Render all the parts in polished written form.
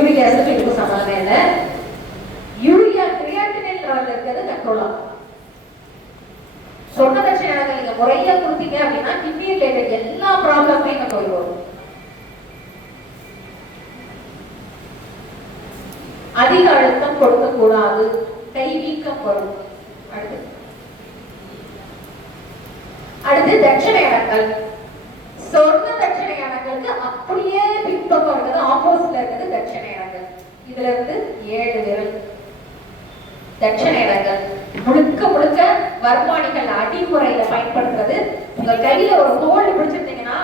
Uric acid இதுக்கு சம்பந்தமே இல்லை. யூரியா கிரியாட்டினின் லெவல்ல இருக்கிறது கண்ட்ரோல் ஆகும். சொன்ன தட்சணை நீங்க முறையா கொடுத்தீங்க அப்படின்னா கிட்னி ரிலேட்டட் எல்லா ப்ராப்ளமே கண்ட்ரோல் வரும். அதிக அழுத்தம் கொடுக்க கூடாது, கை வீக்கம் வரும். அடுத்து தட்சணை அடக்கல். சொன்ன தட்சணை அடக்கலுக்கு அப்படியே பின்பக்கம் இருக்கிறது, ஆப்போசிட்ல இருக்கிறது தட்சணை அடக்கல். இதுல இருந்து 7 விரல் தட்சணை அடக்கல். முழுக்க முழுக்க வர்மானிகள் அடிமுறையில பயன்படுத்துறது. உங்க கையில ஒரு ஹோல்டு பிடிச்சிருந்தீங்கன்னா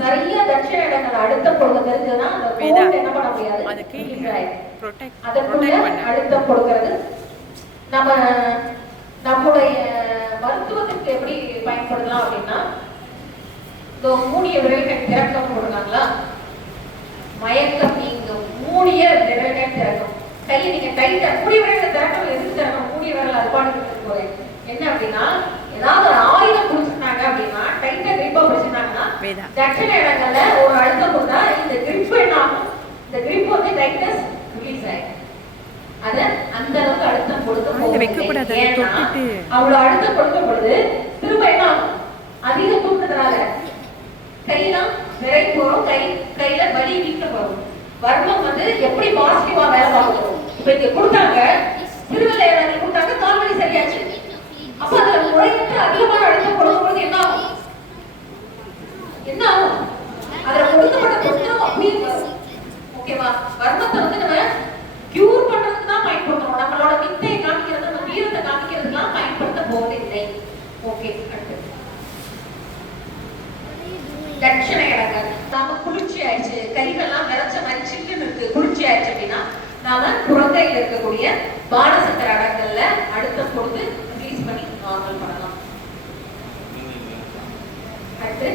சரியா தட்சணை அடக்கல் அழுத்தம் கொடுக்க தெரிஞ்சதுன்னா அந்த ஹோல்டு என்ன பண்ண முடியாது, அதற்குள்ள அழுத்தம் கொடுக்கிறது. நம்முடைய மருத்துவத்துக்கு எப்படி பயன்படுத்தலாம் அப்படின்னா, மூடிய விரல்கள் திறக்கம் போடுறாங்களா, மயக்கம் நீங்கும், மூடிய விரல்கள் திறக்கம். கையை நீங்க டைட்டா மூடிய விரல்கள் திறக்கம் எதுக்கு திறக்கம், மூடிய விரல் அல்பாடுக்கு போது என்ன அப்படின்னா, ஏதாவது ஒரு ஆயுதம் பிடிச்சிருந்தாங்க அப்படின்னா டைட்டா கிரிப்பா பிடிச்சிருந்தாங்கன்னா தட்சணை இடங்கள்ல ஒரு அழுத்தம் கொடுத்தா இந்த கிரிப் என்ன ஆகும், இந்த கிரிப் வந்து டைட்னஸ் ரிலீஸ் ஆயிடும். அத அந்த அளவுக்கு அழுத்தம் கொடுக்க அவ்வளவு அழுத்தம் கொடுக்கும் பொழுது திரும்ப என்ன ஆகும், அதிக தூண்டுதலால கையெல்லாம் விரை போறோம், கையில வலி வீக்கம் வரும். வர்மம் வந்து எப்படி பாசிட்டிவா வேலை பார்க்கணும். இப்ப இங்க கொடுத்தாங்க திருவள்ளை கொடுத்தாங்க, கால் வலி சரியாச்சு. அப்ப அதுல முறையற்ற அதிகமான அழுத்தம் கொடுக்கும்போது என்ன ஆகும், அதுல கொடுக்கப்பட்ட தொந்தரவு அப்படியே வரும். ஓகேவா, வர்மத்தை வந்து நம்ம கியூர் பண்றதுக்கு தான் பயன்படுத்தணும். நம்மளோட வித்தையை காமிக்கிறது, நம்ம வீரத்தை காமிக்கிறதுலாம் பயன்படுத்த போவதில்லை. ஓகே, அடுத்து தட்சணை அடக்கல். நாம குளிர்ச்சி ஆயிடுச்சு, கைகள்லாம் விரைச்ச மாதிரி சில்லுன்னு இருக்கு, குளிர்ச்சி ஆயிடுச்சு அப்படின்னா நாம புறங்கையில் இருக்கக்கூடிய பானசத்திர அடக்கல்ல அழுத்தம் கொடுத்து ரிலீஸ் பண்ணி நார்மல் பண்ணலாம். அடுத்து